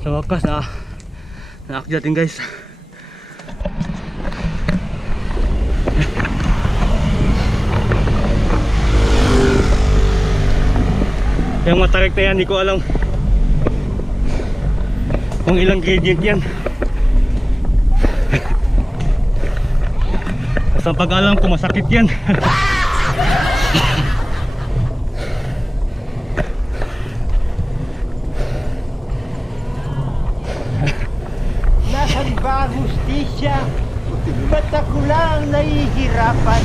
Sa wakas naakyatin guys. Yung matarik na yan, hindi ko alam kung ilang gradient yan. Basta pag alam ko masakit yan. Nasaan ba ang hustisya? Ba't ako lang nahihirapan?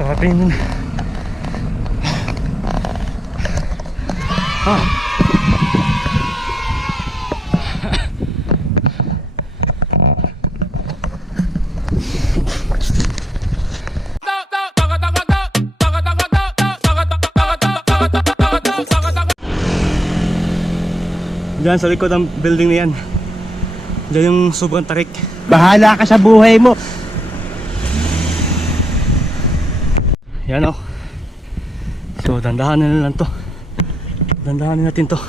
Tarating nun. Diyan sa likod ng building na yan, diyan yung sobrang tarik. Bahala ka sa buhay mo. Yan o. So dandahanin na lang to. Dandahanin natin to.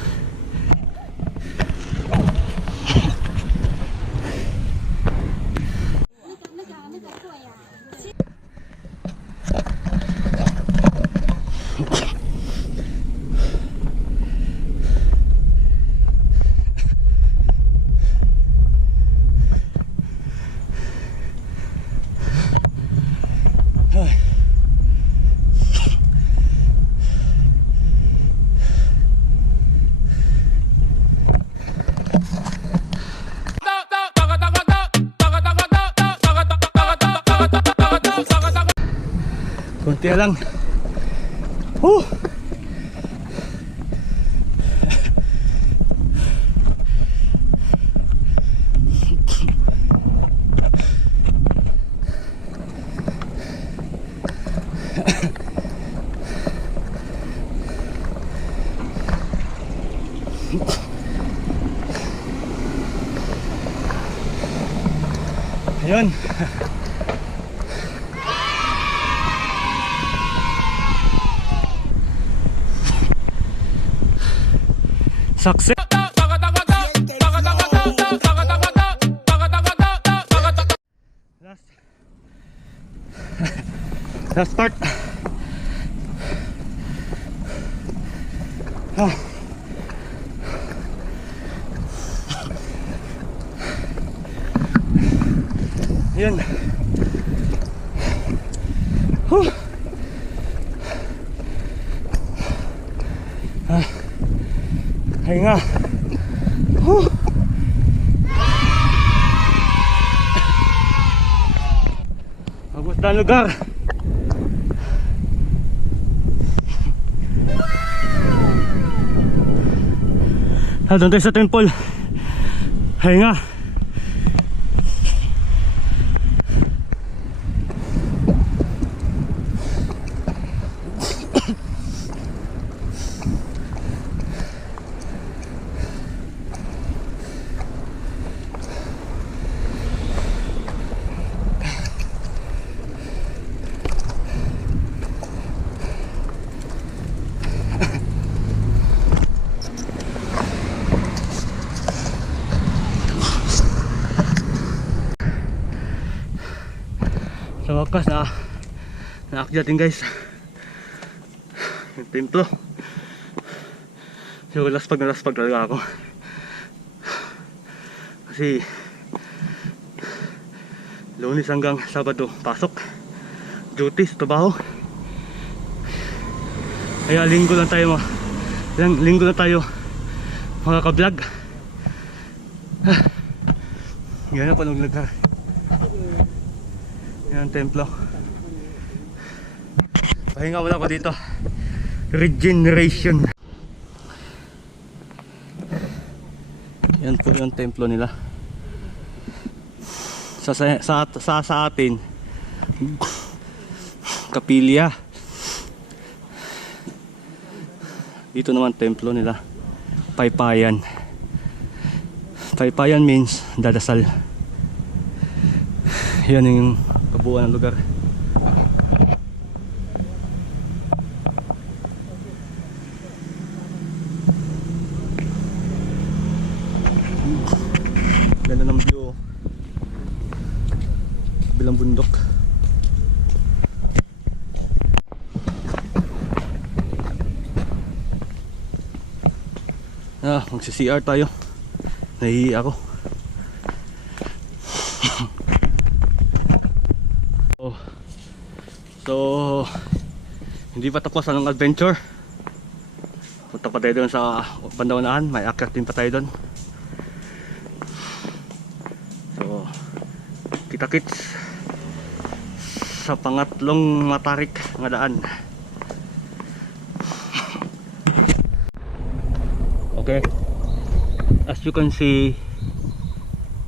Kunti lang. Ayun. Success. Last part. Yun. Hinga. Bagus na lugar. Doon tayo sa temple. Hinga. Sa wakas naakyatin guys yung templo. So laspag talaga ako kasi Lunes hanggang Sabado pasok, duty sa trabaho, kaya linggo lang tayo makaka-vlog. Yan na panong lugar. Yan ang templo. Pahinga muna ako dito. Regeneration. Yan po yung templo nila. Sa atin, kapilya. Dito naman templo nila. Paypayan. Paypayan means dadasal. Yan yung kabuuan ng lugar. Ganda ng view. Bilang bundok. Magsi-CR tayo. Nahihiya ako. So, hindi pa tapos anong adventure. Punta pa tayo doon sa bandaunahan. May akyat din pa tayo doon. So, kita-kits sa pangatlong matarik nga daan. Okay, as you can see,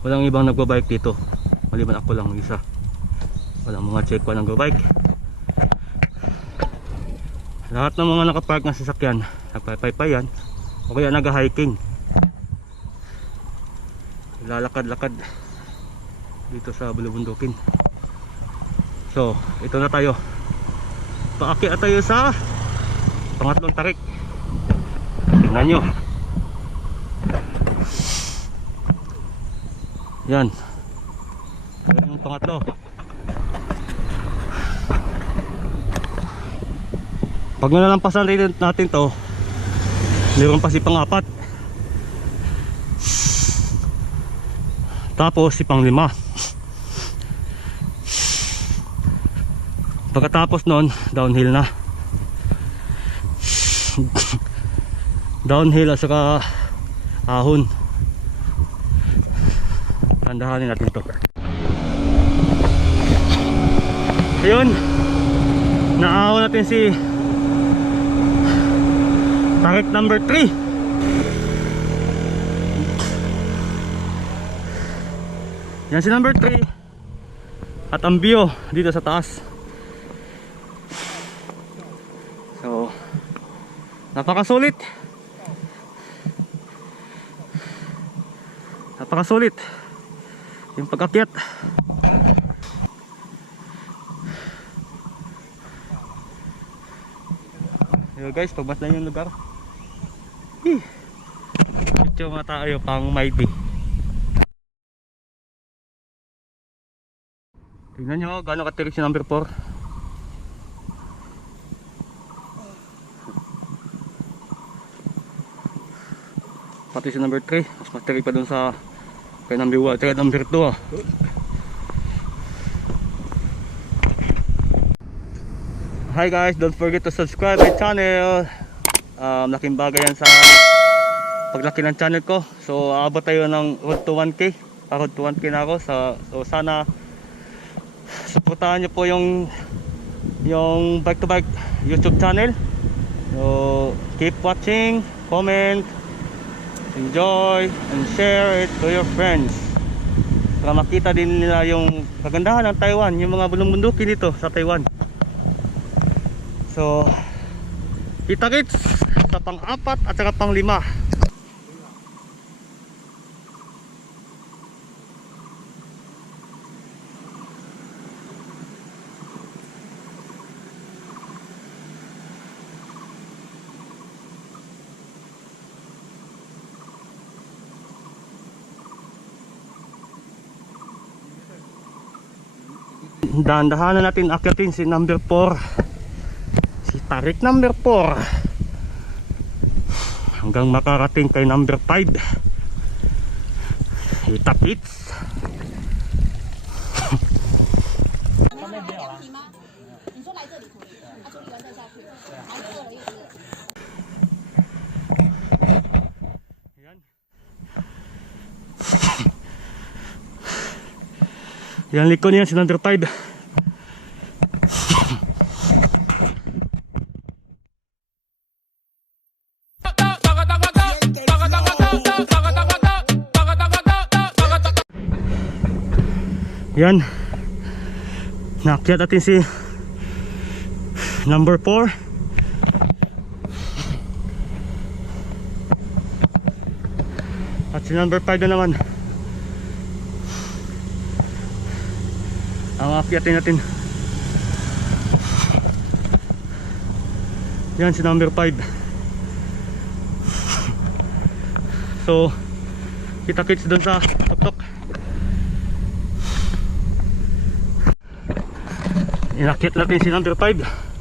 walang ibang nagbabike dito maliban ako lang isa. Walang mga check ko nagbabike. Lahat ng mga nakapark na sasakyan nagpapaypayan o kaya nag-hiking, lalakad-lakad dito sa bulubundukin. So ito na tayo, paakyat tayo sa pangatlong tarik. Tingnan nyo. Yan. Yan yung pangatlo. Pag nalampasan natin to, meron pa si pang-apat. Tapos si pang-5. Pagkatapos nun, downhill na. Downhill at saka ahon. Tandahanin natin to. Ayun, naahon natin si tarik number 3. Yan si number 3. At ang view dito sa taas. So, napakasulit. Napakasulit yung pag-akyat. Yo guys, pabas na yung lugar. Ito mga tayo pang Maybe. Tingnan nyo gaano katirik si number 4. Pati si number 3 mas matirik pa dun sa kay number 1 at number 2 ah. Hi guys, don't forget to subscribe my channel. Laking bagay yan sa paglaki ng channel ko. So aabot tayo ng road to 1K. Road to 1K na ako. So sana suportahan nyo po yung bike to bike YouTube channel. So keep watching, comment, enjoy and share it to your friends para makita din nila yung kagandahan ng Taiwan, yung mga bulong-bundukin dito sa Taiwan. So kita-kits sa pang-4 at saka pang-5. Dahan-dahanan natin akyatin si number 4, si tarik number 4, hanggang makarating kay number 5. Itapits. Yan likod niya si number 5. Yan. Naakyat natin si number 4. At si number 5 na naman ang akyatin natin. Yan si number 5. So kita-kits doon sa tuktok. Inakyat natin si number 5.